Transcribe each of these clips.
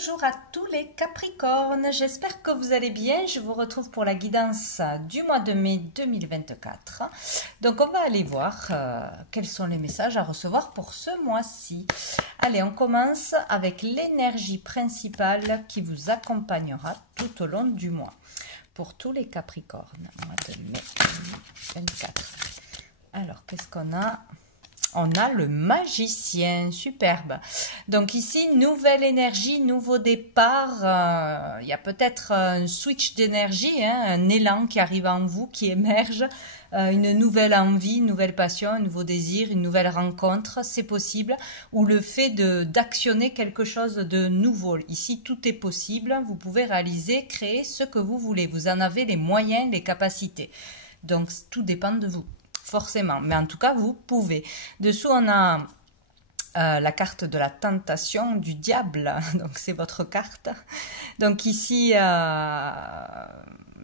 Bonjour à tous les Capricornes, j'espère que vous allez bien. Je vous retrouve pour la guidance du mois de mai 2024. Donc on va aller voir quels sont les messages à recevoir pour ce mois-ci. Allez, on commence avec l'énergie principale qui vous accompagnera tout au long du mois. Pour tous les Capricornes, mois de mai 2024. Alors, qu'est-ce qu'on a ? On a le magicien, superbe. Donc ici, nouvelle énergie, nouveau départ. Il y a peut-être un switch d'énergie, un élan qui arrive en vous, qui émerge. Une nouvelle envie, une nouvelle passion, un nouveau désir, une nouvelle rencontre, c'est possible. Ou le fait d'actionner quelque chose de nouveau. Ici, tout est possible. Vous pouvez réaliser, créer ce que vous voulez. Vous en avez les moyens, les capacités. Donc, tout dépend de vous. Forcément, mais en tout cas, vous pouvez. Dessous, on a la carte de la tentation du diable, donc c'est votre carte. Donc ici,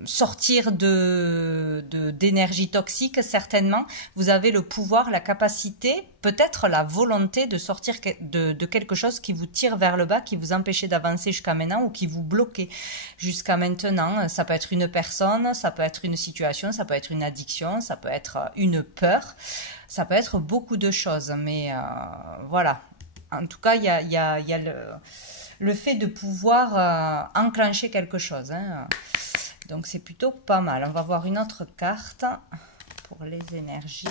sortir d'énergie toxique, certainement. Vous avez le pouvoir, la capacité, peut-être la volonté de sortir de quelque chose qui vous tire vers le bas, qui vous empêchait d'avancer jusqu'à maintenant ou qui vous bloquait jusqu'à maintenant. Ça peut être une personne, ça peut être une situation, ça peut être une addiction, ça peut être une peur, ça peut être beaucoup de choses. Mais voilà, en tout cas, il y a le fait de pouvoir enclencher quelque chose, hein. Donc, c'est plutôt pas mal. On va voir une autre carte pour les énergies,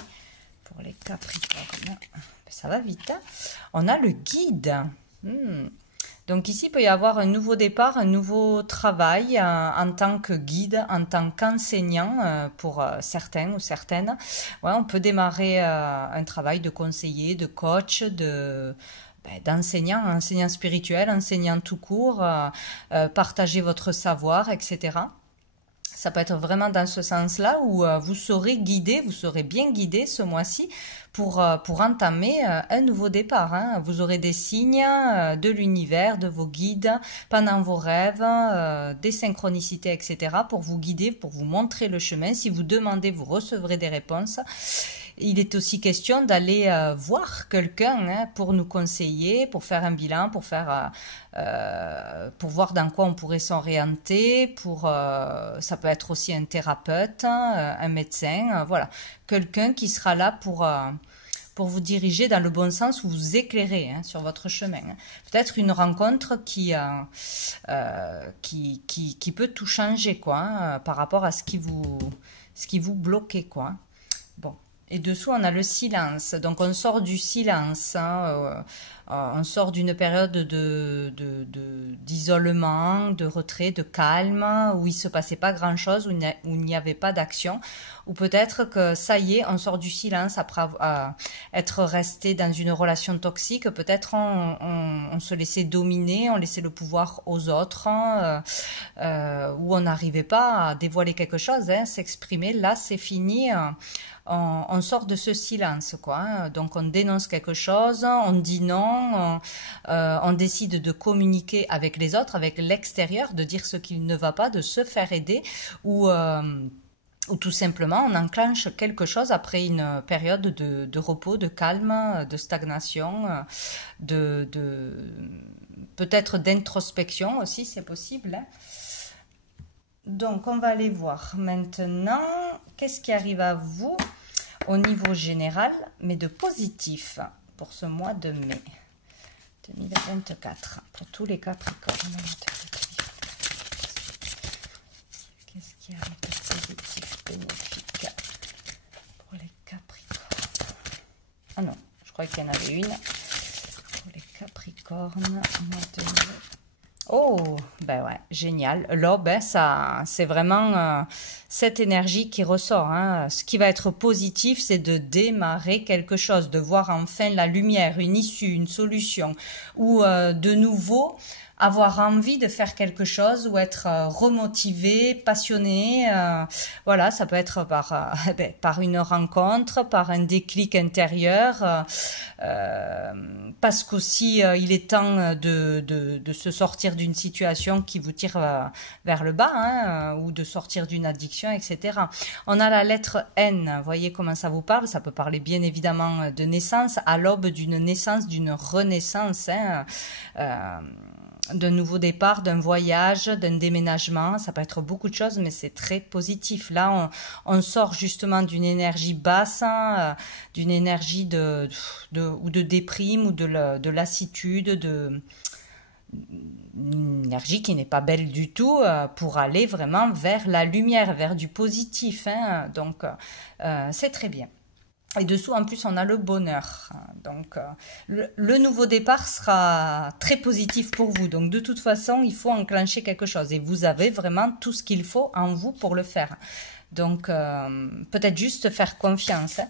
pour les Capricornes. Ça va vite, hein. On a le guide. Donc, ici, il peut y avoir un nouveau départ, un nouveau travail en tant que guide, en tant qu'enseignant pour certains ou certaines. Ouais, on peut démarrer un travail de conseiller, de coach, d'enseignant, enseignant spirituel, enseignant tout court, partager votre savoir, etc. Ça peut être vraiment dans ce sens-là où vous serez guidé, vous serez bien guidé ce mois-ci pour entamer un nouveau départ, hein. Vous aurez des signes de l'univers, de vos guides pendant vos rêves, des synchronicités, etc. pour vous guider, pour vous montrer le chemin. Si vous demandez, vous recevrez des réponses. Il est aussi question d'aller voir quelqu'un, hein, pour nous conseiller, pour faire un bilan, pour voir dans quoi on pourrait s'orienter. Ça peut être aussi un thérapeute, un médecin, voilà, quelqu'un qui sera là pour vous diriger dans le bon sens, ou vous éclairer, hein, sur votre chemin. Peut-être une rencontre qui peut tout changer, quoi, hein, par rapport à ce qui vous bloquait, quoi. Bon. Et dessous, on a le silence. Donc, on sort du silence, hein, on sort d'une période d'isolement, de retrait, de calme, où il se passait pas grand-chose, où il n'y avait pas d'action. Ou peut-être que ça y est, on sort du silence après être resté dans une relation toxique. Peut-être on se laissait dominer, on laissait le pouvoir aux autres, où on n'arrivait pas à dévoiler quelque chose, hein, s'exprimer. Là, c'est fini. On sort de ce silence, quoi, hein. Donc on dénonce quelque chose, on dit non, on décide de communiquer avec les autres, avec l'extérieur, de dire ce qui ne va pas, de se faire aider, ou tout simplement on enclenche quelque chose après une période de repos, de calme, de stagnation, peut-être d'introspection aussi, c'est possible, hein. Donc, on va aller voir maintenant qu'est-ce qui arrive à vous au niveau général, mais de positif pour ce mois de mai 2024, pour tous les Capricornes. Qu'est-ce qui arrive de positif, bénéfique pour les Capricornes? Ah non, je crois qu'il y en avait une. Pour les Capricornes, mois de mai. Oh, ben ouais, génial. Là, ben ça, c'est vraiment cette énergie qui ressort, hein. Ce qui va être positif, c'est de démarrer quelque chose, de voir enfin la lumière, une issue, une solution, ou de nouveau avoir envie de faire quelque chose, ou être remotivé, passionné. Voilà, ça peut être par une rencontre, par un déclic intérieur, parce qu'aussi il est temps de se sortir d'une situation qui vous tire vers le bas, hein, ou de sortir d'une addiction, etc. On a la lettre N, voyez comment ça vous parle. Ça peut parler bien évidemment de naissance, à l'aube d'une naissance, d'une renaissance, hein. d'un nouveau départ, d'un voyage, d'un déménagement. Ça peut être beaucoup de choses, mais c'est très positif. Là, on sort justement d'une énergie basse, hein, d'une énergie ou de déprime ou de lassitude, une énergie qui n'est pas belle du tout pour aller vraiment vers la lumière, vers du positif. Hein. Donc, c'est très bien. Et dessous, en plus, on a le bonheur. Donc, le nouveau départ sera très positif pour vous. Donc, de toute façon, il faut enclencher quelque chose. Et vous avez vraiment tout ce qu'il faut en vous pour le faire. Donc, peut-être juste faire confiance. Hein.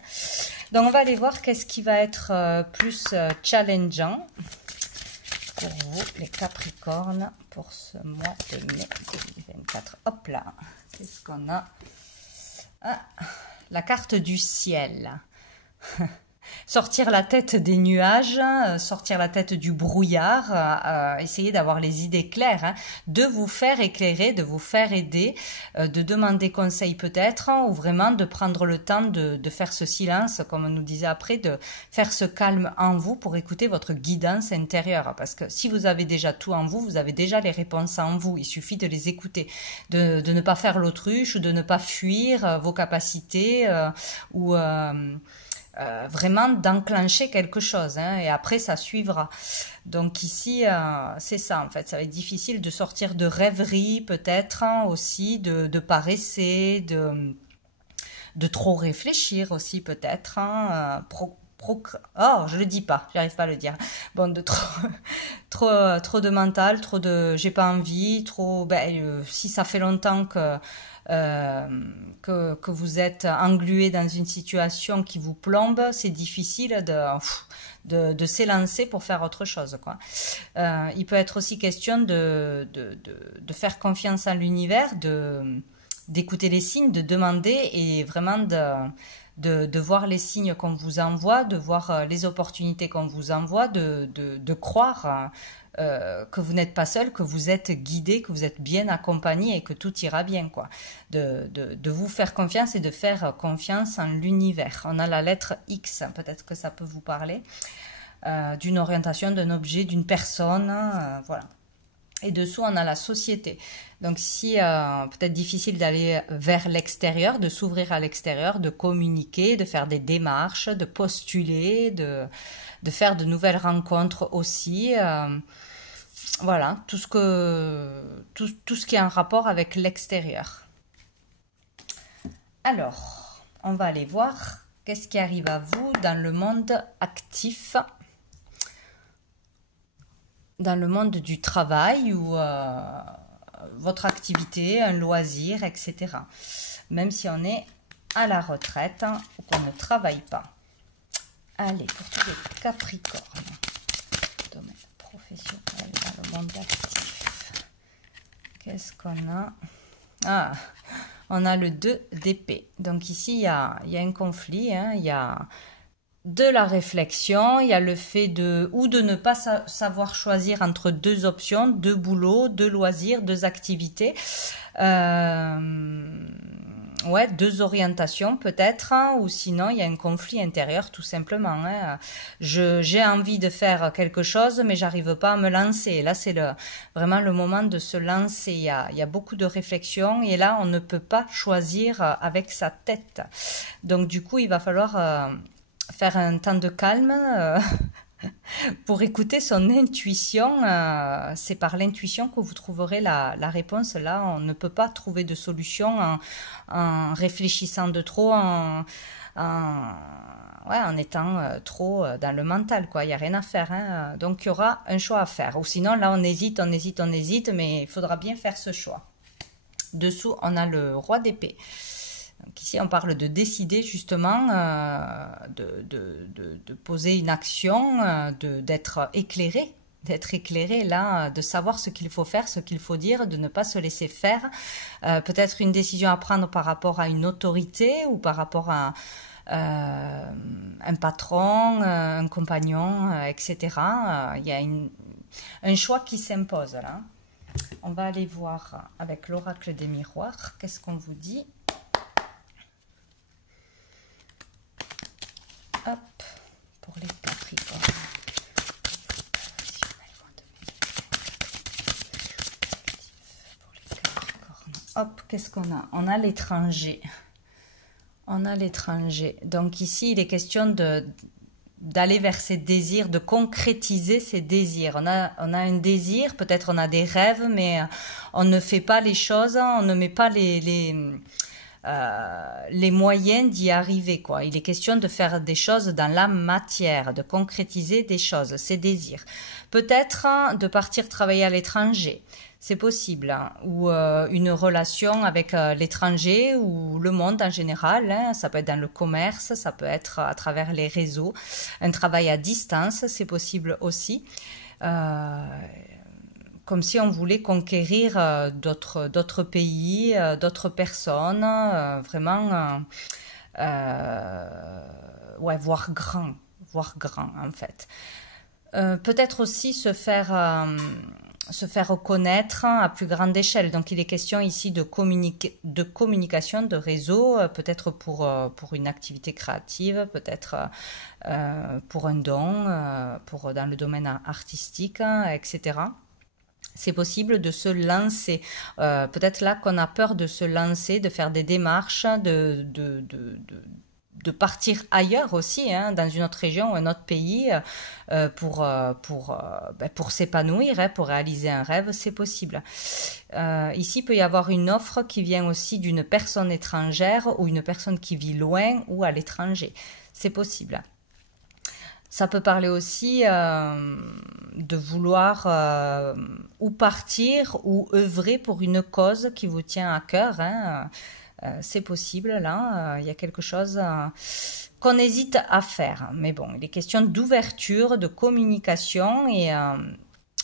Donc, on va aller voir qu'est-ce qui va être plus challengeant pour vous, les Capricornes, pour ce mois de mai 2024. Hop là, qu'est-ce qu'on a? Ah, la carte du ciel. Sortir la tête des nuages, sortir la tête du brouillard, essayer d'avoir les idées claires, hein, de vous faire éclairer, de vous faire aider, de demander conseil peut-être, ou vraiment de prendre le temps de faire ce silence, comme on nous disait après, de faire ce calme en vous pour écouter votre guidance intérieure. Parce que si vous avez déjà tout en vous, vous avez déjà les réponses en vous. Il suffit de les écouter, de ne pas faire l'autruche, ou de ne pas fuir vos capacités, ou vraiment d'enclencher quelque chose, hein, et après ça suivra. Donc ici, c'est ça en fait, ça va être difficile de sortir de rêverie peut-être, hein, aussi, de paresser, de trop réfléchir aussi peut-être, hein, oh, je le dis pas, j'arrive pas à le dire. Bon, de trop de mental, trop de j'ai pas envie, trop, si ça fait longtemps que vous êtes englué dans une situation qui vous plombe, c'est difficile de s'élancer pour faire autre chose, quoi. Il peut être aussi question de faire confiance en l'univers, d'écouter les signes, de demander et vraiment de voir les signes qu'on vous envoie, de voir les opportunités qu'on vous envoie, de croire que vous n'êtes pas seul, que vous êtes guidé, que vous êtes bien accompagné et que tout ira bien, quoi. De vous faire confiance et de faire confiance en l'univers. On a la lettre X, peut-être que ça peut vous parler, d'une orientation, d'un objet, d'une personne, voilà. Et dessous, on a la société. Donc, si peut-être difficile d'aller vers l'extérieur, de s'ouvrir à l'extérieur, de communiquer, de faire des démarches, de postuler, de faire de nouvelles rencontres aussi. Voilà, tout ce qui est en rapport avec l'extérieur. Alors, on va aller voir qu'est-ce qui arrive à vous dans le monde actif, dans le monde du travail ou votre activité, un loisir, etc. Même si on est à la retraite, hein, ou qu'on ne travaille pas. Allez, pour tous les Capricornes, domaine professionnel dans le monde actif, qu'est-ce qu'on a? Ah, on a le 2 d'épée. Donc ici, il y a un conflit, hein, il y a de la réflexion, il y a le fait de ne pas savoir choisir entre deux options, deux boulots, deux loisirs, deux activités, ouais, deux orientations peut-être, hein, ou sinon il y a un conflit intérieur tout simplement, hein. J'ai envie de faire quelque chose mais j'arrive pas à me lancer. Et là c'est vraiment le moment de se lancer. Il y a beaucoup de réflexion et là on ne peut pas choisir avec sa tête. Donc du coup il va falloir faire un temps de calme pour écouter son intuition. C'est par l'intuition que vous trouverez la réponse. Là, on ne peut pas trouver de solution en réfléchissant de trop, en étant trop dans le mental, quoi. Il n'y a rien à faire, hein. Donc, il y aura un choix à faire. Ou sinon, là, on hésite, mais il faudra bien faire ce choix. Dessous, on a le roi d'épée. Donc ici, on parle de décider justement, de poser une action, d'être éclairé, là, de savoir ce qu'il faut faire, ce qu'il faut dire, de ne pas se laisser faire. Peut-être une décision à prendre par rapport à une autorité ou par rapport à un patron, un compagnon, etc. Il y a un choix qui s'impose là. On va aller voir avec l'oracle des miroirs, qu'est-ce qu'on vous dit? Hop, pour les Capricornes. Hop, qu'est-ce qu'on a? On a l'étranger. On a l'étranger. Donc ici, il est question d'aller vers ses désirs, de concrétiser ses désirs. On a un désir, peut-être on a des rêves, mais on ne fait pas les choses, on ne met pas les moyens d'y arriver, quoi. Il est question de faire des choses dans la matière, de concrétiser des choses, ses désirs. Peut-être de partir travailler à l'étranger. C'est possible, hein. Ou une relation avec l'étranger ou le monde en général, hein. Ça peut être dans le commerce, ça peut être à travers les réseaux, un travail à distance, c'est possible aussi. Comme si on voulait conquérir d'autres pays, d'autres personnes, vraiment, ouais, voir grand en fait. Peut-être aussi se faire reconnaître à plus grande échelle. Donc il est question ici de communication, de réseau, peut-être pour une activité créative, peut-être pour un don, dans le domaine artistique, etc. C'est possible de se lancer. Peut-être là qu'on a peur de se lancer, de faire des démarches, de partir ailleurs aussi, hein, dans une autre région ou un autre pays, pour s'épanouir, hein, pour réaliser un rêve, c'est possible. Ici, il peut y avoir une offre qui vient aussi d'une personne étrangère ou une personne qui vit loin ou à l'étranger. C'est possible. Ça peut parler aussi de vouloir ou partir ou œuvrer pour une cause qui vous tient à cœur, hein. C'est possible, là, il y a quelque chose qu'on hésite à faire. Mais bon, il est question d'ouverture, de communication et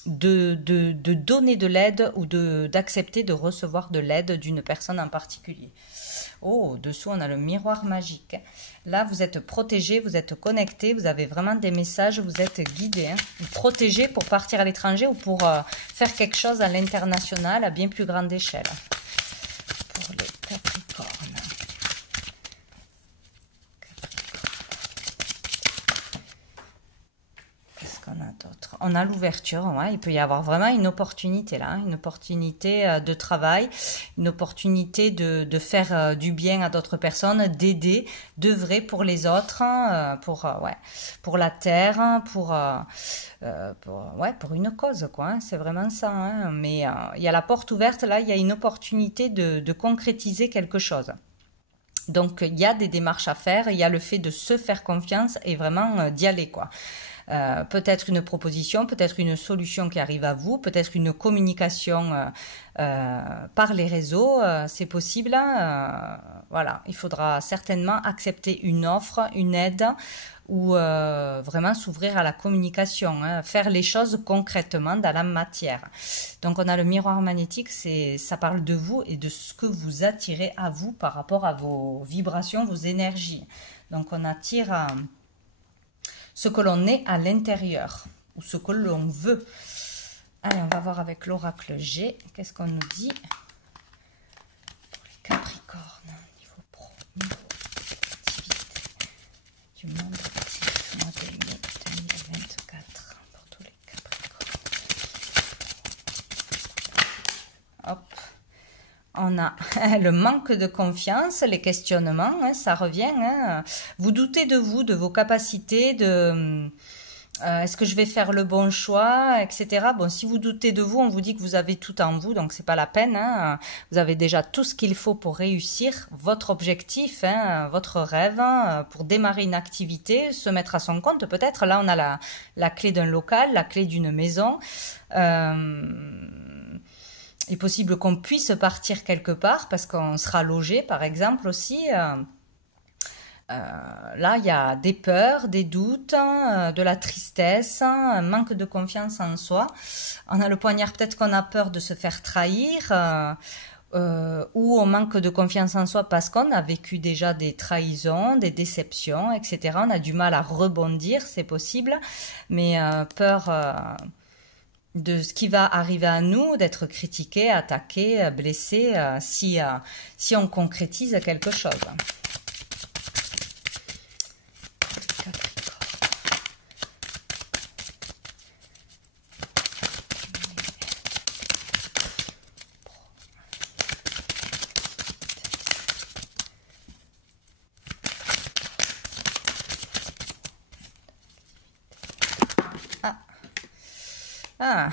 de donner de l'aide ou d'accepter de recevoir de l'aide d'une personne en particulier. Oh, dessous, on a le miroir magique. Là, vous êtes protégé, vous êtes connecté, vous avez vraiment des messages, vous êtes guidé, hein, protégé pour partir à l'étranger ou pour faire quelque chose à l'international à bien plus grande échelle. Pour les Capricornes. Qu'est-ce qu'on a d'autre? On a l'ouverture, ouais, il peut y avoir vraiment une opportunité là, une opportunité de travail, une opportunité de faire du bien à d'autres personnes, d'aider, d'œuvrer pour les autres, pour la terre, pour une cause, quoi, hein, c'est vraiment ça, hein. Mais il y a la porte ouverte là, il y a une opportunité de concrétiser quelque chose. Donc il y a des démarches à faire, il y a le fait de se faire confiance et vraiment d'y aller, quoi. Peut-être une proposition, peut-être une solution qui arrive à vous, peut-être une communication par les réseaux, c'est possible. Voilà, il faudra certainement accepter une offre, une aide ou vraiment s'ouvrir à la communication, hein, faire les choses concrètement dans la matière. Donc on a le miroir magnétique, ça parle de vous et de ce que vous attirez à vous par rapport à vos vibrations, vos énergies. Donc on attire ce que l'on est à l'intérieur, ou ce que l'on veut. Allez, on va voir avec l'oracle G, qu'est-ce qu'on nous dit pour les Capricornes, niveau pro, niveau activité du monde actif, mois de mai 2024, pour tous les Capricornes. Hop. On a le manque de confiance, les questionnements, hein, ça revient. Hein. Vous doutez de vous, de vos capacités, est-ce que je vais faire le bon choix, etc. Bon, si vous doutez de vous, on vous dit que vous avez tout en vous, donc c'est pas la peine. Hein. Vous avez déjà tout ce qu'il faut pour réussir votre objectif, hein, votre rêve, hein, pour démarrer une activité, se mettre à son compte. Peut-être là, on a la clé d'un local, la clé d'une maison. Il est possible qu'on puisse partir quelque part parce qu'on sera logé, par exemple, aussi. Là, il y a des peurs, des doutes, de la tristesse, un manque de confiance en soi. On a le poignard, peut-être qu'on a peur de se faire trahir, ou on manque de confiance en soi parce qu'on a vécu déjà des trahisons, des déceptions, etc. On a du mal à rebondir, c'est possible, mais peur de ce qui va arriver à nous, d'être critiqué, attaqué, blessé, si on concrétise quelque chose. Ah,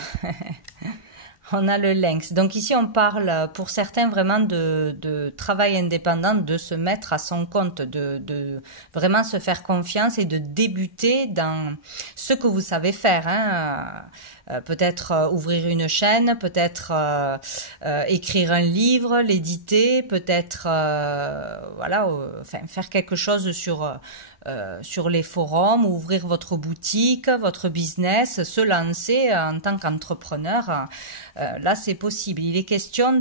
on a le lynx. Donc ici, on parle pour certains vraiment de travail indépendant, de se mettre à son compte, de vraiment se faire confiance et de débuter dans ce que vous savez faire. Hein. Peut-être ouvrir une chaîne, peut-être écrire un livre, l'éditer, peut-être voilà, enfin, faire quelque chose sur les forums, ouvrir votre boutique, votre business, se lancer en tant qu'entrepreneur. Là, c'est possible. Il est question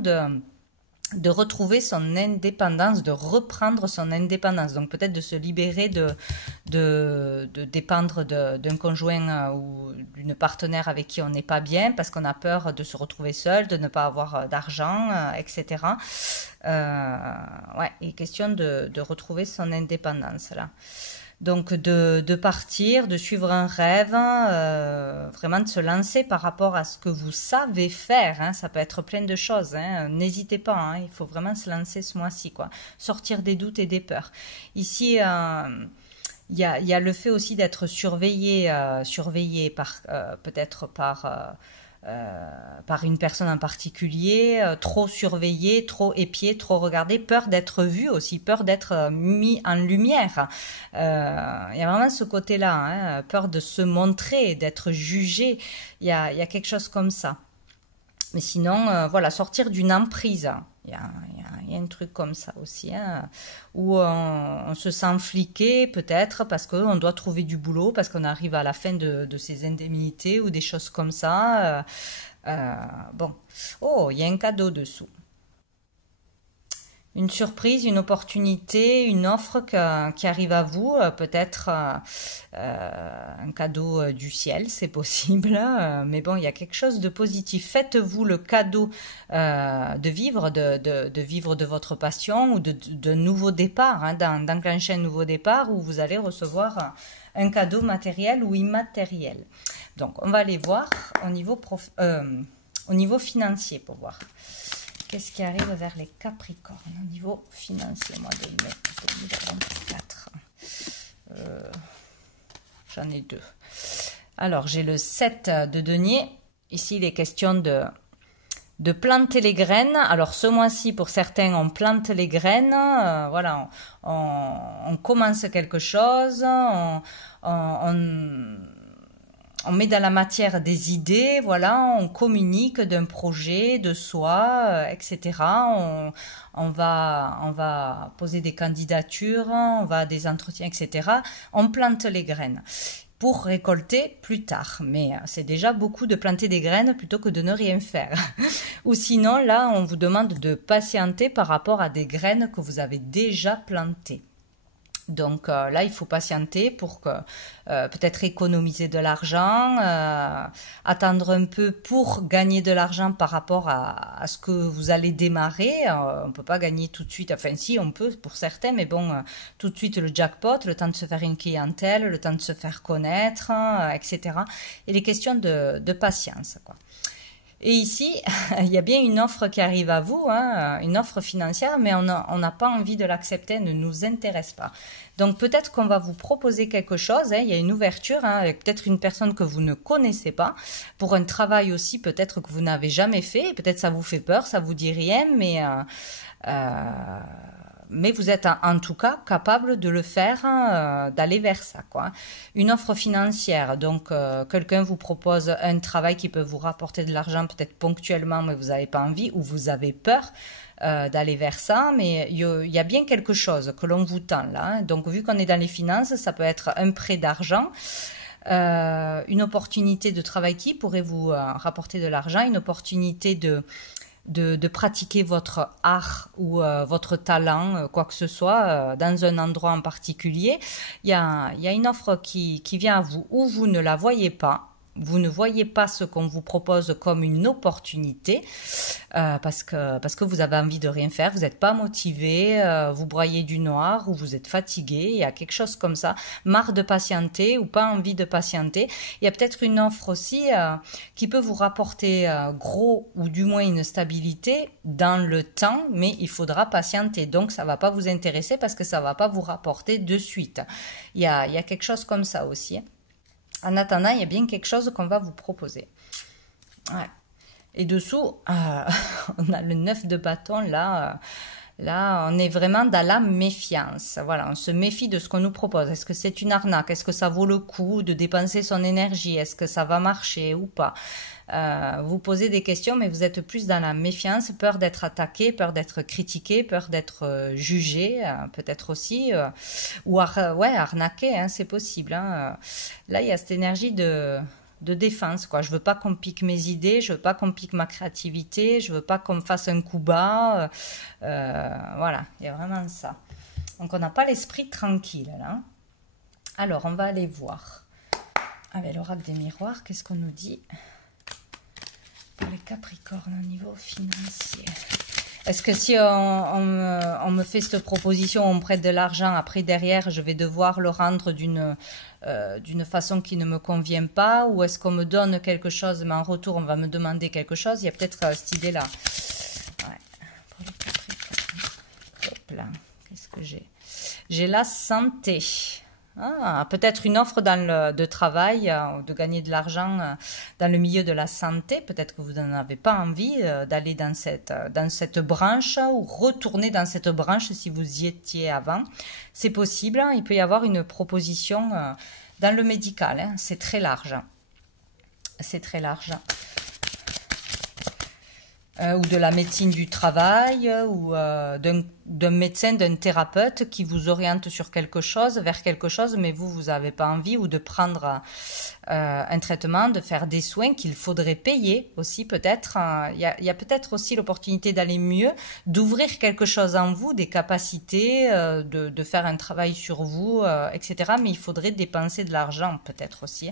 de retrouver son indépendance, de reprendre son indépendance. Donc peut-être de se libérer de dépendre d'un conjoint ou d'une partenaire avec qui on n'est pas bien parce qu'on a peur de se retrouver seul, de ne pas avoir d'argent, etc. Ouais, il est question de retrouver son indépendance là. Donc de partir, de suivre un rêve, vraiment de se lancer par rapport à ce que vous savez faire. Hein, ça peut être plein de choses. Hein, n'hésitez pas. Hein, il faut vraiment se lancer ce mois-ci, quoi. Sortir des doutes et des peurs. Ici, il y a le fait aussi d'être surveillé par peut-être par une personne en particulier, trop surveillé, trop épié, trop regardé, peur d'être vu aussi, peur d'être mis en lumière. Il y a vraiment ce côté-là, hein, peur de se montrer, d'être jugé. Il y a quelque chose comme ça. Mais sinon, voilà, sortir d'une emprise. Il y a un truc comme ça aussi, hein, où on se sent fliqué peut-être parce qu'on doit trouver du boulot, parce qu'on arrive à la fin de ses indemnités ou des choses comme ça. Bon, oh, il y a un cadeau dessous. Une surprise, une opportunité, une offre qui arrive à vous, peut-être un cadeau du ciel, c'est possible, mais bon, il y a quelque chose de positif. Faites-vous le cadeau de vivre, de vivre de votre passion ou de nouveau départ, hein, d'enclencher un nouveau départ où vous allez recevoir un cadeau matériel ou immatériel. Donc, on va aller voir au niveau financier pour voir. Qu'est-ce qui arrive vers les Capricornes au niveau financier, mois de mai 2024. J'en ai deux. Alors, j'ai le 7 de denier. Ici, il est question de planter les graines. Alors, ce mois-ci, pour certains, on plante les graines. Voilà, on commence quelque chose. On met dans la matière des idées, voilà, on communique d'un projet, de soi, etc. On va poser des candidatures, on va à des entretiens, etc. On plante les graines pour récolter plus tard. Mais c'est déjà beaucoup de planter des graines plutôt que de ne rien faire. Ou sinon, là, on vous demande de patienter par rapport à des graines que vous avez déjà plantées. Donc là, il faut patienter pour que peut-être économiser de l'argent, attendre un peu pour gagner de l'argent par rapport à ce que vous allez démarrer. On peut pas gagner tout de suite, enfin si, on peut pour certains, mais bon, tout de suite le jackpot, le temps de se faire une clientèle, le temps de se faire connaître, etc. Il est question de patience, quoi. Et ici, il y a bien une offre qui arrive à vous, hein, une offre financière, mais on n'a pas envie de l'accepter, elle ne nous intéresse pas. Donc peut-être qu'on va vous proposer quelque chose, hein, il y a une ouverture, hein, avec peut-être une personne que vous ne connaissez pas, pour un travail aussi peut-être que vous n'avez jamais fait, peut-être ça vous fait peur, ça vous dit rien, mais vous êtes en tout cas capable de le faire, d'aller vers ça, quoi. Une offre financière, donc quelqu'un vous propose un travail qui peut vous rapporter de l'argent peut-être ponctuellement, mais vous n'avez pas envie ou vous avez peur d'aller vers ça, mais il y a bien quelque chose que l'on vous tend là, hein. Donc vu qu'on est dans les finances, ça peut être un prêt d'argent, une opportunité de travail qui pourrait vous rapporter de l'argent, une opportunité de pratiquer votre art ou votre talent, quoi que ce soit, dans un endroit en particulier. Il y a une offre qui vient à vous où vous ne la voyez pas. Vous ne voyez pas ce qu'on vous propose comme une opportunité parce que vous avez envie de rien faire, vous n'êtes pas motivé, vous broyez du noir ou vous êtes fatigué, il y a quelque chose comme ça, marre de patienter ou pas envie de patienter. Il y a peut-être une offre aussi qui peut vous rapporter gros ou du moins une stabilité dans le temps, mais il faudra patienter. Donc ça va pas vous intéresser parce que ça va pas vous rapporter de suite. Il y a quelque chose comme ça aussi. En attendant, il y a bien quelque chose qu'on va vous proposer. Ouais. Et dessous, on a le 9 de bâton là. Là, on est vraiment dans la méfiance. Voilà, on se méfie de ce qu'on nous propose. Est-ce que c'est une arnaque? Est-ce que ça vaut le coup de dépenser son énergie? Est-ce que ça va marcher ou pas? Vous posez des questions, mais vous êtes plus dans la méfiance, peur d'être attaqué, peur d'être critiqué, peur d'être jugé, peut-être aussi, ou ouais, arnaqué, hein, c'est possible. Hein. Là, il y a cette énergie de défense, quoi. Je veux pas qu'on pique mes idées, je veux pas qu'on pique ma créativité, je veux pas qu'on me fasse un coup bas. Voilà, il y a vraiment ça. Donc on n'a pas l'esprit tranquille là. Alors on va aller voir avec l'oracle des miroirs, qu'est-ce qu'on nous dit pour les Capricornes au niveau financier. Est-ce que si on me fait cette proposition, on me prête de l'argent, après derrière je vais devoir le rendre d'une façon qui ne me convient pas, ou est-ce qu'on me donne quelque chose mais en retour on va me demander quelque chose? Il y a peut-être cette idée-là. Ouais. Pour les Capricornes. Hop là. Qu'est-ce que j'ai? J'ai la santé. Ah, peut-être une offre de travail, de gagner de l'argent dans le milieu de la santé. Peut-être que vous n'en avez pas envie d'aller dans cette branche ou retourner dans cette branche si vous y étiez avant. C'est possible. Hein, il peut y avoir une proposition dans le médical. Hein, c'est très large. C'est très large. Ou de la médecine du travail, ou d'un médecin, d'un thérapeute qui vous oriente sur quelque chose, vers quelque chose, mais vous n'avez pas envie, ou de prendre un traitement, de faire des soins qu'il faudrait payer aussi peut-être. Il y a peut-être aussi l'opportunité d'aller mieux, d'ouvrir quelque chose en vous, des capacités, de faire un travail sur vous, etc. Mais il faudrait dépenser de l'argent peut-être aussi.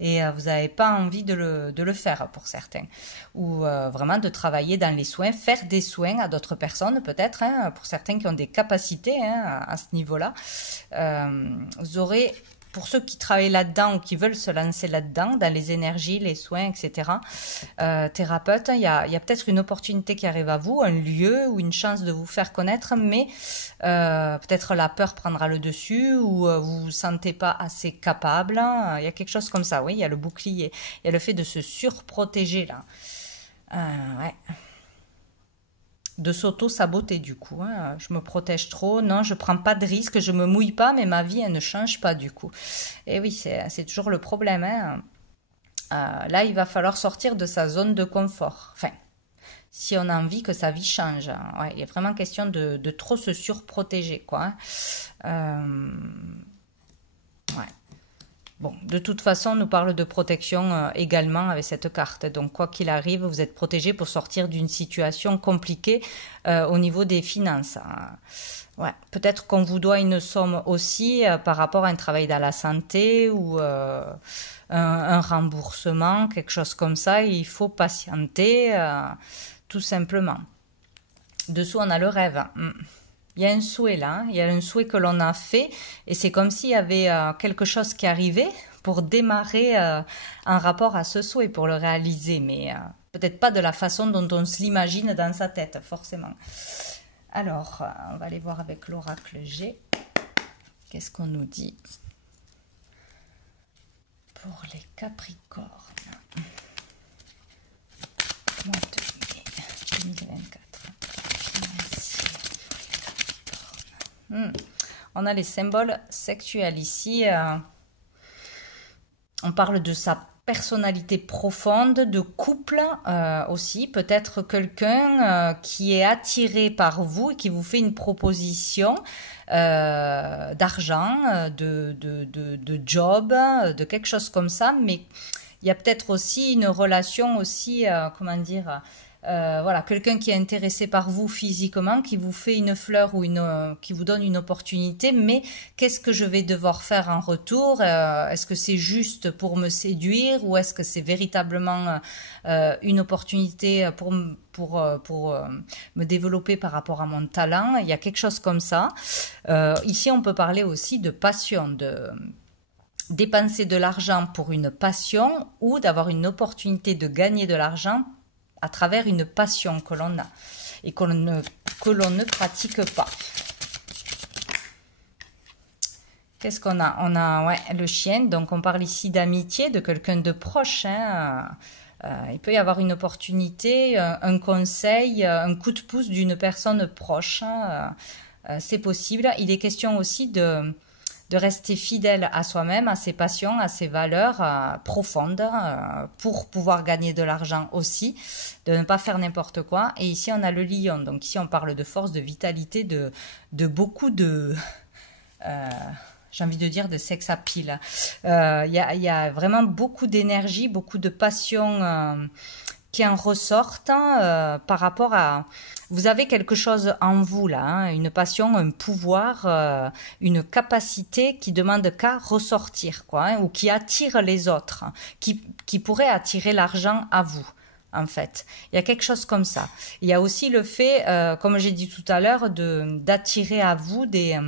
Et vous n'avez pas envie de le faire pour certains. Ou vraiment de travailler dans les soins, faire des soins à d'autres personnes peut-être, hein, pour certains qui ont des capacités hein, à ce niveau-là. Vous aurez, pour ceux qui travaillent là-dedans ou qui veulent se lancer là-dedans, dans les énergies, les soins, etc., thérapeute, il y a peut-être une opportunité qui arrive à vous, un lieu ou une chance de vous faire connaître, mais peut-être la peur prendra le dessus ou vous vous sentez pas assez capable. Hein. Il y a quelque chose comme ça, oui, il y a le bouclier, il y a le fait de se surprotéger là. Ouais. De s'auto-saboter du coup. Hein. Je me protège trop, non, je prends pas de risque, je me mouille pas, mais ma vie, elle ne change pas du coup. Et oui, c'est toujours le problème. Hein. Là, il va falloir sortir de sa zone de confort. Enfin, si on a envie que sa vie change. Hein. Ouais, il y a vraiment question de trop se surprotéger, quoi. Hein. Ouais. Bon, de toute façon, on nous parle de protection également avec cette carte. Donc, quoi qu'il arrive, vous êtes protégé pour sortir d'une situation compliquée au niveau des finances. Ouais, peut-être qu'on vous doit une somme aussi par rapport à un travail dans la santé ou un remboursement, quelque chose comme ça. Il faut patienter, tout simplement. Dessous, on a le rêve. Il y a un souhait là, hein. Il y a un souhait que l'on a fait et c'est comme s'il y avait quelque chose qui arrivait pour démarrer un rapport à ce souhait, pour le réaliser, mais peut-être pas de la façon dont on se l'imagine dans sa tête, forcément. Alors, on va aller voir avec l'oracle G. Qu'est-ce qu'on nous dit pour les Capricornes? Mois de mai 2024. On a les symboles sexuels ici. On parle de sa personnalité profonde, de couple aussi. Peut-être quelqu'un qui est attiré par vous et qui vous fait une proposition d'argent, de job, de quelque chose comme ça. Mais il y a peut-être aussi une relation aussi, comment dire... voilà, quelqu'un qui est intéressé par vous physiquement, qui vous fait une fleur ou qui vous donne une opportunité, mais qu'est-ce que je vais devoir faire en retour? Est-ce que c'est juste pour me séduire ou est-ce que c'est véritablement une opportunité pour me développer par rapport à mon talent? Il y a quelque chose comme ça. Ici, on peut parler aussi de passion, de dépenser de l'argent pour une passion ou d'avoir une opportunité de gagner de l'argent à travers une passion que l'on a et que l'on ne pratique pas. Qu'est-ce qu'on a? On a ouais, le chien, donc on parle ici d'amitié, de quelqu'un de proche, hein, Il peut y avoir une opportunité, un conseil, un coup de pouce d'une personne proche, hein, c'est possible. Il est question aussi de rester fidèle à soi-même, à ses passions, à ses valeurs profondes pour pouvoir gagner de l'argent aussi, de ne pas faire n'importe quoi. Et ici, on a le lion. Donc ici, on parle de force, de vitalité, de beaucoup de... j'ai envie de dire de sex appeal. Y a vraiment beaucoup d'énergie, beaucoup de passion qui en ressortent par rapport à... Vous avez quelque chose en vous là, hein, une passion, un pouvoir, une capacité qui demande qu'à ressortir, quoi, hein, ou qui attire les autres, qui pourrait attirer l'argent à vous. En fait, il y a quelque chose comme ça. Il y a aussi le fait, comme j'ai dit tout à l'heure, d'attirer à vous des,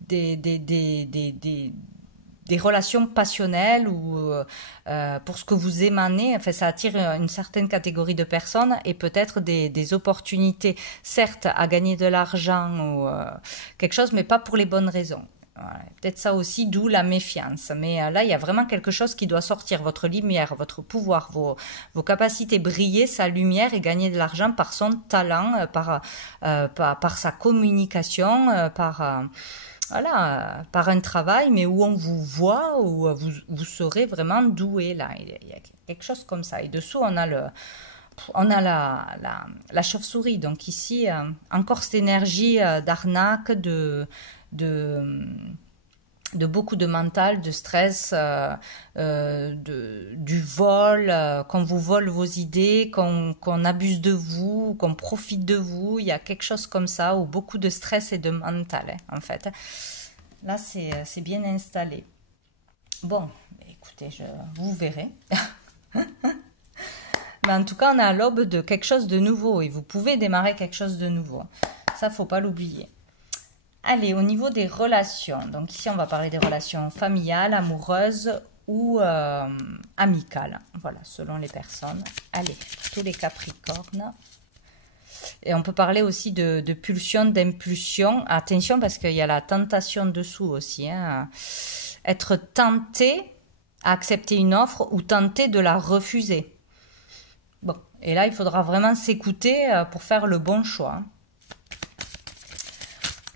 des, des, des, des relations passionnelles ou pour ce que vous émanez. Enfin, ça attire une certaine catégorie de personnes et peut-être des opportunités, certes, à gagner de l'argent ou quelque chose, mais pas pour les bonnes raisons. Voilà. Peut-être ça aussi, d'où la méfiance. Mais là, il y a vraiment quelque chose qui doit sortir. Votre lumière, votre pouvoir, vos capacités, briller sa lumière et gagner de l'argent par son talent, par sa communication, voilà, par un travail, mais où on vous voit, où vous serez vraiment doué, là. Il y a quelque chose comme ça. Et dessous, on a la chauve-souris. Donc ici, encore cette énergie d'arnaque, de beaucoup de mental, de stress, du vol, qu'on vous vole vos idées, qu'on abuse de vous, qu'on profite de vous. Il y a quelque chose comme ça, où beaucoup de stress et de mental, hein, en fait. Là, c'est bien installé. Bon, écoutez, vous verrez. Mais en tout cas, on est à l'aube de quelque chose de nouveau et vous pouvez démarrer quelque chose de nouveau. Ça, faut pas l'oublier. Allez, au niveau des relations, donc ici on va parler des relations familiales, amoureuses ou amicales, voilà, selon les personnes. Allez, tous les Capricornes. Et on peut parler aussi de pulsion, d'impulsion. Attention parce qu'il y a la tentation dessous aussi. Hein. Être tenté à accepter une offre ou tenté de la refuser. Bon, et là il faudra vraiment s'écouter pour faire le bon choix. Hein.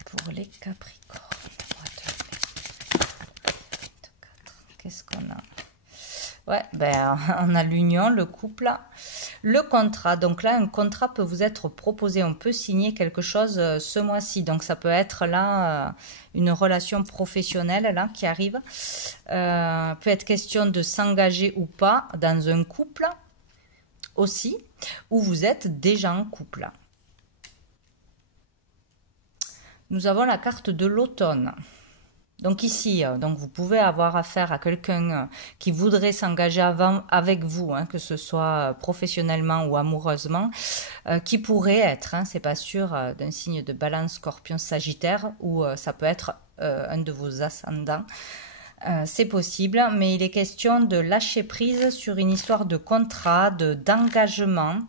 Pour les Capricornes. Qu'est-ce qu'on a? Ouais, ben, on a l'union, le couple, le contrat. Donc là, un contrat peut vous être proposé. On peut signer quelque chose ce mois-ci. Donc ça peut être là une relation professionnelle là qui arrive. Peut être question de s'engager ou pas dans un couple aussi, où vous êtes déjà en couple. Nous avons la carte de l'automne. Donc ici, donc vous pouvez avoir affaire à quelqu'un qui voudrait s'engager avec vous, hein, que ce soit professionnellement ou amoureusement, qui pourrait être, hein, c'est pas sûr, d'un signe de Balance, Scorpion, Sagittaire, ou ça peut être un de vos ascendants. C'est possible, mais il est question de lâcher prise sur une histoire de contrat, d'engagement.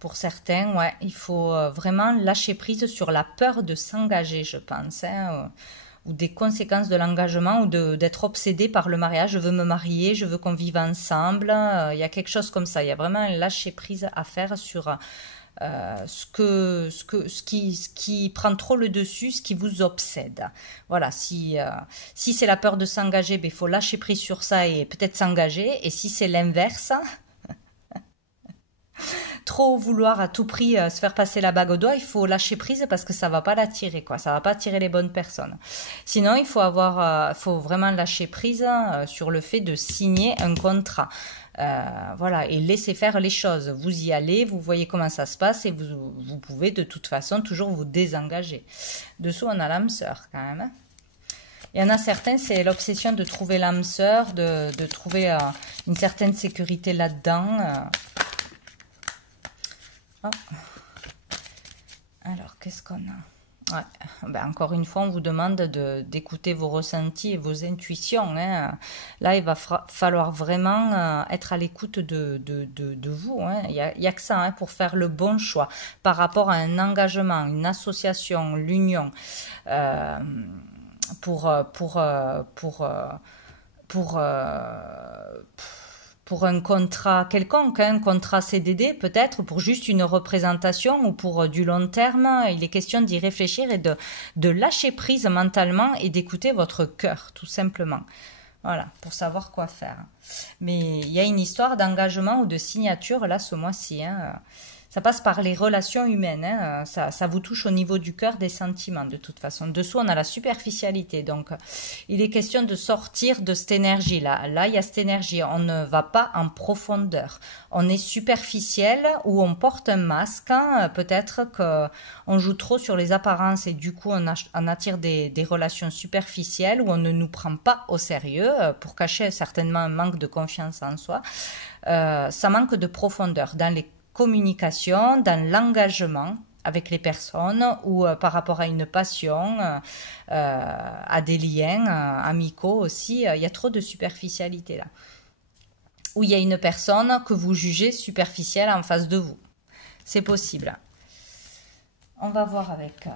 Pour certains, ouais, il faut vraiment lâcher prise sur la peur de s'engager, je pense, hein, ou des conséquences de l'engagement, ou d'être obsédé par le mariage. Je veux me marier, je veux qu'on vive ensemble. Il y a quelque chose comme ça. Il y a vraiment un lâcher prise à faire sur ce qui prend trop le dessus, ce qui vous obsède. Voilà, si c'est la peur de s'engager, ben, il faut lâcher prise sur ça et peut-être s'engager. Et si c'est l'inverse, trop vouloir à tout prix se faire passer la bague au doigt, il faut lâcher prise parce que ça va pas l'attirer, quoi. Ça va pas attirer les bonnes personnes. Sinon, il faut vraiment lâcher prise sur le fait de signer un contrat. Voilà, et laisser faire les choses. Vous y allez, vous voyez comment ça se passe et vous pouvez de toute façon toujours vous désengager. Dessous, on a l'âme sœur quand même. Hein. Il y en a certains, c'est l'obsession de trouver l'âme sœur, de trouver une certaine sécurité là-dedans. Oh. Alors, qu'est-ce qu'on a? Ouais. Ben, encore une fois, on vous demande d'écouter vos ressentis et vos intuitions. Hein. Là, il va falloir vraiment être à l'écoute de vous. Hein. Il y a que ça, hein, pour faire le bon choix par rapport à un engagement, une association, l'union, pour pour un contrat quelconque, un contrat CDD peut-être, pour juste une représentation ou pour du long terme. Il est question d'y réfléchir et de lâcher prise mentalement et d'écouter votre cœur, tout simplement. Voilà, pour savoir quoi faire. Mais il y a une histoire d'engagement ou de signature là ce mois-ci. Ça passe par les relations humaines. Ça vous touche au niveau du cœur, des sentiments de toute façon. Dessous, on a la superficialité. Donc, il est question de sortir de cette énergie-là. Là, il y a cette énergie. On ne va pas en profondeur. On est superficiel ou on porte un masque. Peut-être qu'on joue trop sur les apparences et du coup, on attire des relations superficielles où on ne nous prend pas au sérieux pour cacher certainement un manque de confiance en soi. Ça manque de profondeur dans les communication, dans l'engagement avec les personnes ou par rapport à une passion, à des liens amicaux aussi. Il y a trop de superficialité là. Ou il y a une personne que vous jugez superficielle en face de vous. C'est possible. On va voir avec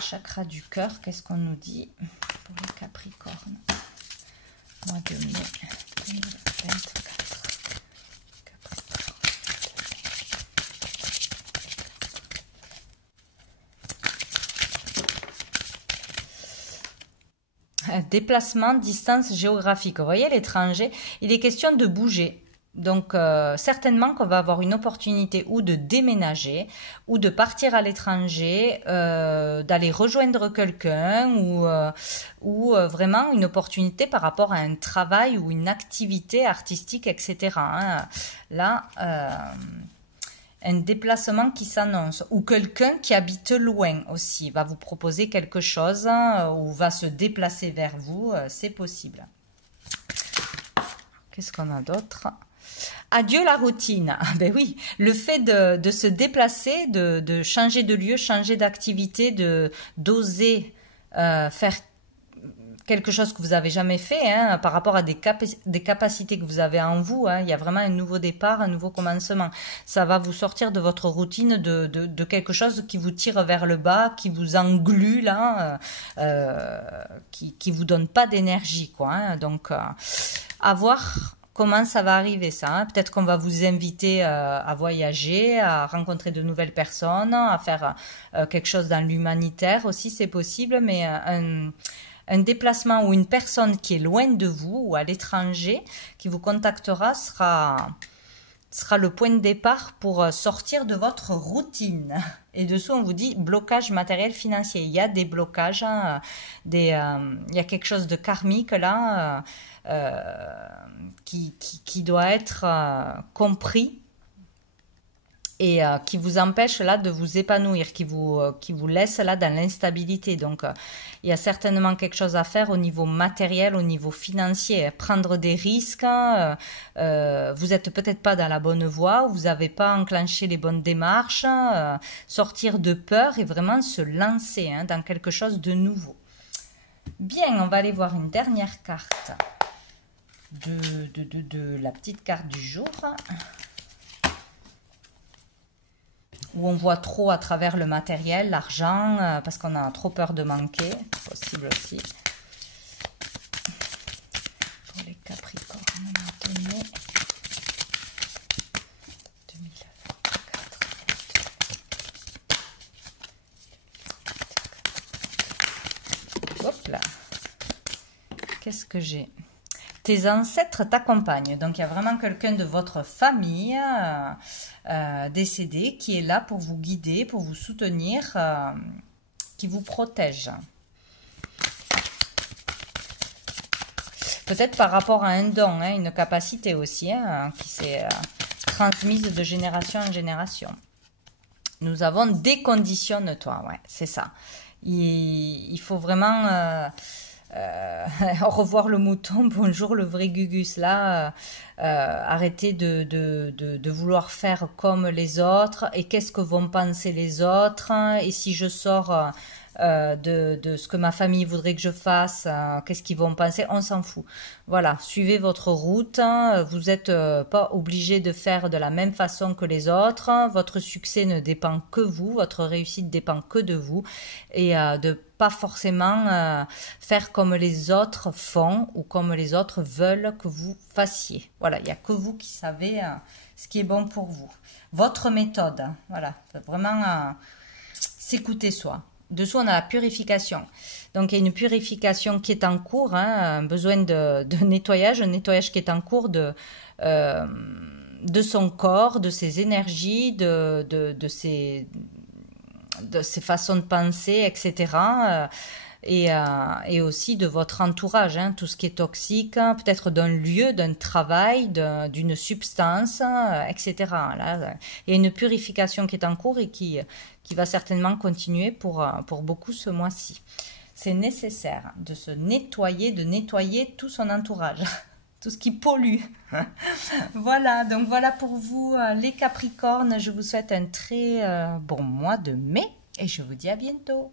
chakra du cœur, qu'est-ce qu'on nous dit pour les Capricornes. Mois de mai 2024. Déplacement, distance géographique. Vous voyez, l'étranger, il est question de bouger. Donc, certainement qu'on va avoir une opportunité ou de déménager, ou de partir à l'étranger, d'aller rejoindre quelqu'un, ou vraiment une opportunité par rapport à un travail ou une activité artistique, etc. Là, un déplacement qui s'annonce ou quelqu'un qui habite loin aussi va vous proposer quelque chose ou va se déplacer vers vous, c'est possible. Qu'est-ce qu'on a d'autre? Adieu la routine. Ah ben oui, le fait de se déplacer, de changer de lieu, changer d'activité, d'oser faire quelque chose que vous avez jamais fait, par rapport à des capacités que vous avez en vous. Il y a vraiment un nouveau départ, un nouveau commencement. Ça va vous sortir de votre routine, de quelque chose qui vous tire vers le bas, qui vous englue là, qui vous donne pas d'énergie, quoi. Donc, à voir comment ça va arriver ça. Peut-être qu'on va vous inviter à voyager, à rencontrer de nouvelles personnes, à faire quelque chose dans l'humanitaire aussi, c'est possible, mais un déplacement ou une personne qui est loin de vous ou à l'étranger qui vous contactera sera le point de départ pour sortir de votre routine. Et dessous, on vous dit blocage matériel financier. Il y a des blocages, il y a quelque chose de karmique là qui doit être compris et qui vous empêche là de vous épanouir, qui vous laisse là dans l'instabilité. Donc, il y a certainement quelque chose à faire au niveau matériel, au niveau financier. Prendre des risques, vous n'êtes peut-être pas dans la bonne voie, vous n'avez pas enclenché les bonnes démarches, sortir de peur et vraiment se lancer dans quelque chose de nouveau. Bien, on va aller voir une dernière carte de la petite carte du jour. Où on voit trop à travers le matériel, l'argent, parce qu'on a trop peur de manquer, possible aussi. Pour les Capricornes, maintenant, 2024. Hop là. Qu'est-ce que j'ai? Tes ancêtres t'accompagnent. Donc, il y a vraiment quelqu'un de votre famille décédé qui est là pour vous guider, pour vous soutenir, qui vous protège. Peut-être par rapport à un don, une capacité aussi, qui s'est transmise de génération en génération. Nous avons déconditionne-toi, ouais, c'est ça. Il faut vraiment... au revoir le mouton, bonjour le vrai Gugus. Là, arrêtez de vouloir faire comme les autres. Et qu'est-ce que vont penser les autres? Et si je sors de ce que ma famille voudrait que je fasse, qu'est-ce qu'ils vont penser, on s'en fout. Voilà, suivez votre route, hein, vous n'êtes pas obligé de faire de la même façon que les autres, hein, votre succès ne dépend que vous, votre réussite dépend que de vous, et de pas forcément faire comme les autres font ou comme les autres veulent que vous fassiez. Voilà, il n'y a que vous qui savez ce qui est bon pour vous. Votre méthode, hein, voilà, vraiment s'écouter soi. Dessous, on a la purification. Donc, il y a une purification qui est en cours, hein, un besoin de nettoyage, un nettoyage qui est en cours de son corps, de ses énergies, de ses façons de penser, etc. Et aussi de votre entourage, hein, tout ce qui est toxique, peut-être d'un lieu, d'un travail, d'une substance, etc. Là, il y a une purification qui est en cours et qui va certainement continuer pour beaucoup ce mois-ci. C'est nécessaire de se nettoyer, de nettoyer tout son entourage, tout ce qui pollue. Voilà, donc voilà pour vous les Capricornes. Je vous souhaite un très bon mois de mai et je vous dis à bientôt.